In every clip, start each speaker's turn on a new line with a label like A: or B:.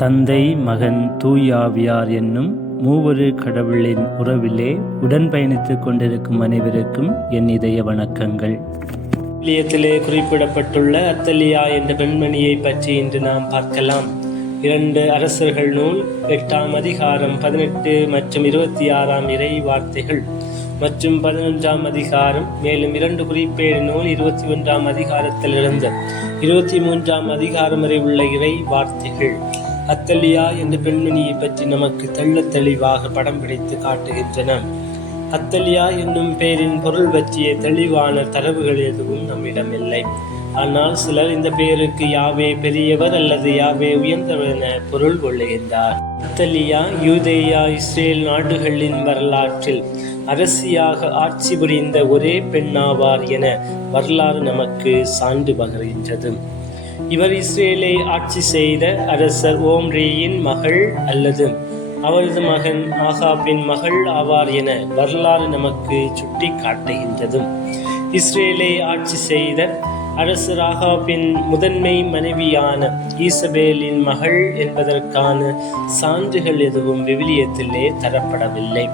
A: தந்தை மகன் தூயாவியார் என்னும் மூவரு கடவுளின் உறவிலே உடன் பயணித்துக் கொண்டிருக்கும் அனைவருக்கும் என் இதய வணக்கங்கள். விலியத்திலே குறிப்பிடப்பட்டுள்ள அத்தலியா என்ற பெண்மணியை பற்றி இன்று நாம் பார்க்கலாம். இரண்டு அரசர்கள் நூல் எட்டாம் அதிகாரம் பதினெட்டு மற்றும் இருபத்தி ஆறாம் இறை வார்த்தைகள். மற்றும் பதினொன்றாம் அதிகாரம் மேலும் இரண்டு குறிப்பேடு நூல் இருபத்தி ஒன்றாம் அதிகாரத்திலிருந்து இருபத்தி மூன்றாம் அதிகாரம் வரை உள்ள இறை வார்த்தைகள். அத்தலியா என்ற பெண்மணியை பற்றி நமக்கு தள்ள தெளிவாக படம் பிடித்து காட்டுகின்றன. அத்தலியா என்னும் பெயரின் பொருள் பற்றிய தெளிவான தரவுகள் எதுவும் நம்மிடம் இல்லை ஆனால் சிலர் இந்த பெயருக்கு யாவே பெரியவர் அல்லது யாவே உயர்ந்தவர் என பொருள் கொள்ளுகின்றார். அத்தலியா யூதேயா இஸ்ரேல் நாடுகளின் வரலாற்றில் அரசியாக ஆட்சி புரிந்த ஒரே பெண்ணாவார் என வரலாறு நமக்கு சான்று பகர்கின்றது. இவர் இஸ்ரேலை ஆட்சி செய்த அரசர் ஓம்ரேயின் மகள் அல்லது அவரது மகன் ஆகாபின் மகள் ஆவார் என வரலாறு நமக்கு சுட்டி காட்டுகின்றது இஸ்ரேலை ஆட்சி செய்த அரசர் ஆகாபின் முதன்மை மனைவியான ஈசபேலின் மகள் என்பதற்கான சான்றுகள் எதுவும் விவிலியத்திலே தரப்படவில்லை.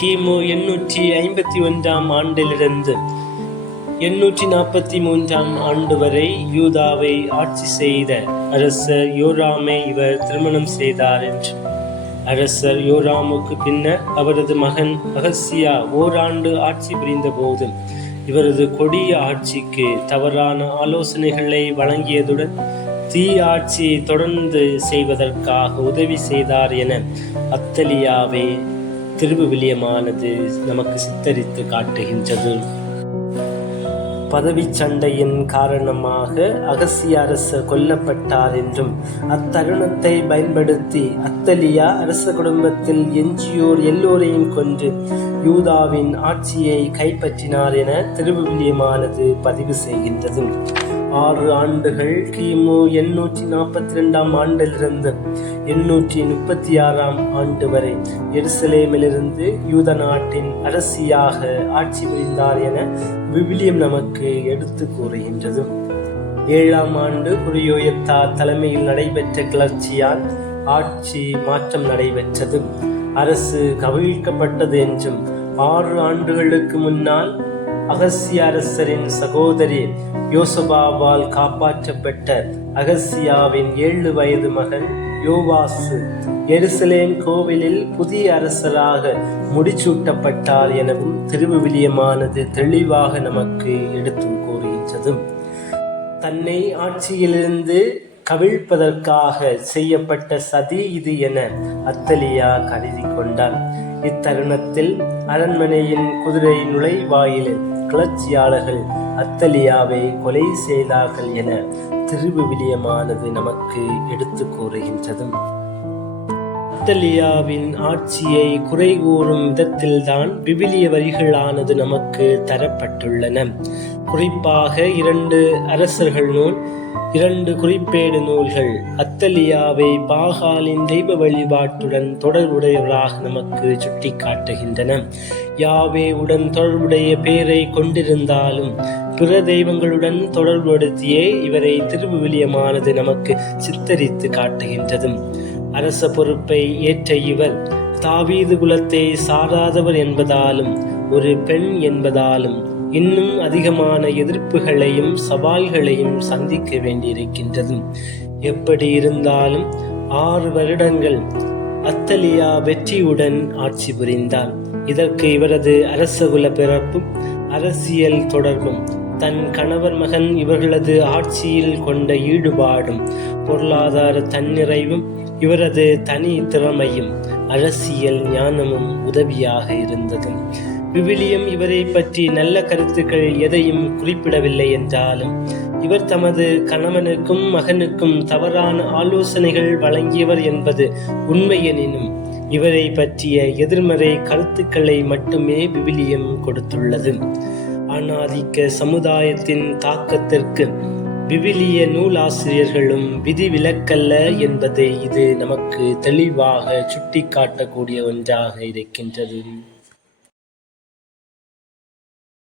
A: கிமு எண்ணூற்றி ஐம்பத்தி ஒன்றாம் ஆண்டிலிருந்து எண்ணூற்றி நாற்பத்தி மூன்றாம் ஆண்டு வரை யூதாவை ஆட்சி செய்த அரசர் யோராமை இவர் திருமணம் செய்தார் என்று. அரசர் யோராமுக்கு பின்னர் அவரது மகன் அகசியா ஓராண்டு ஆட்சி புரிந்த போது இவரது கொடிய ஆட்சிக்கு தவறான ஆலோசனைகளை வழங்கியதுடன் தீ ஆட்சி தொடர்ந்து செய்வதற்காக உதவி செய்தார் என அத்தலியாவை திருவிவிலியமானது நமக்கு சித்தரித்து காட்டுகின்றது. பதவி சண்டையின் காரணமாக அகசிய அரசர் கொல்லப்பட்டார் என்றும் அத்தருணத்தை பயன்படுத்தி அத்தலியா அரச குடும்பத்தில் எஞ்சியோர் எல்லோரையும் கொன்று யூதாவின் ஆட்சியை கைப்பற்றினார் என திருவிவிலியமானது பதிவு செய்கின்றது. ஆறு ஆண்டுகள் கிமு எண்ணூற்றி நாற்பத்தி ரெண்டாம் ஆண்டிலிருந்து எண்ணூற்றி முப்பத்தி ஆறாம் ஆண்டு வரை எருசலேமிலிருந்து யூத நாட்டின் அரசியாக ஆட்சி புரிந்தார் என விவிலியம் நமக்கு எடுத்து கூறுகின்றது. ஏழாம் ஆண்டு குரியோயத்தா தலைமையில் நடைபெற்ற கிளர்ச்சியால் ஆட்சி மாற்றம் நடைபெற்றது. அரசு கவிழ்க்கப்பட்டது என்றும் ஆறு ஆண்டுகளுக்கு முன்னால் அகசிய அரசரின் சகோதரி யோசபாவால் காப்பாற்றப்பட்ட அகசியாவின் ஏழு வயது மகன் யோவாசு. எருசலேம் கோவிலில் புதிய அரசராக முடிச்சூட்டப்பட்டார் எனவும் திருவிவிலியமானது தெளிவாக நமக்கு எடுத்து கூறுகின்றது. தன்னை ஆட்சியிலிருந்து கவிழ்ப்பதற்காக செய்யப்பட்ட சதி இது என அத்தலியா கருதி கொண்டான். இத்தருணத்தில் அரண்மனையின் குதிரை நுழைவாயில் கிளர்ச்சியாளர்கள் அத்தலியாவை கொலை செய்தார்கள் என திருவிவிலியமானது நமக்கு எடுத்து கூறுகின்றது. அத்தலியாவின் ஆட்சியை குறை கூறும் விதத்தில்தான் விவிலிய வரிகளானது நமக்கு தரப்பட்டுள்ளன. குறிப்பாக இரண்டு அரசர்கள் நூல் இரண்டு குறிப்பேடு நூல்கள் அத்தலியாவை பாகாலின் தெய்வ வழிபாட்டுடன் தொடர்புடையவராக நமக்கு சுட்டி காட்டுகின்றன யாவே உடன் தொடர்புடைய பெயரை கொண்டிருந்தாலும் பிற தெய்வங்களுடன் தொடர்புபடுத்தியே இவரை திருவிவிலியமானது நமக்கு சித்தரித்து காட்டுகின்றது. அரச பொறுப்பை ஏற்ற இவர் தாவீது குலத்தை சாராதவர் என்பதாலும் ஒரு பெண் என்பதாலும் இன்னும் அதிகமான எதிர்ப்புகளையும் சவால்களையும் சந்திக்க வேண்டியிருக்கின்றது. எப்படி இருந்தாலும் ஆறு வருடங்கள் அத்தலியா வெற்றியுடன் ஆட்சி புரிந்தார் இதற்கு இவரது அரசகுல பிறப்பும் அரசியல் தொடர்பும் தன் கணவர் மகன் இவர்களது ஆட்சியில் கொண்ட ஈடுபாடும் பொருளாதார தன்னிறைவும் இவரது தனி திறமையும் அரசியல் ஞானமும் உதவியாக இருந்தது. விவிலியம் இவரை பற்றி நல்ல கருத்துக்கள் எதையும் குறிப்பிடவில்லை என்றாலும் இவர் தமது கணவனுக்கும் மகனுக்கும் தவறான ஆலோசனைகள் வழங்கியவர் என்பது உண்மையெனினும் இவரை பற்றிய எதிர்மறை கருத்துக்களை மட்டுமே விவிலியம் கொடுத்துள்ளது. ஆணாதிக்க சமுதாயத்தின் தாக்கத்திற்கு விவிலிய நூலாசிரியர்களும் விதிவிலக்கல்ல என்பதை இது நமக்கு தெளிவாக சுட்டிக்காட்டக்கூடிய ஒன்றாக இருக்கின்றது.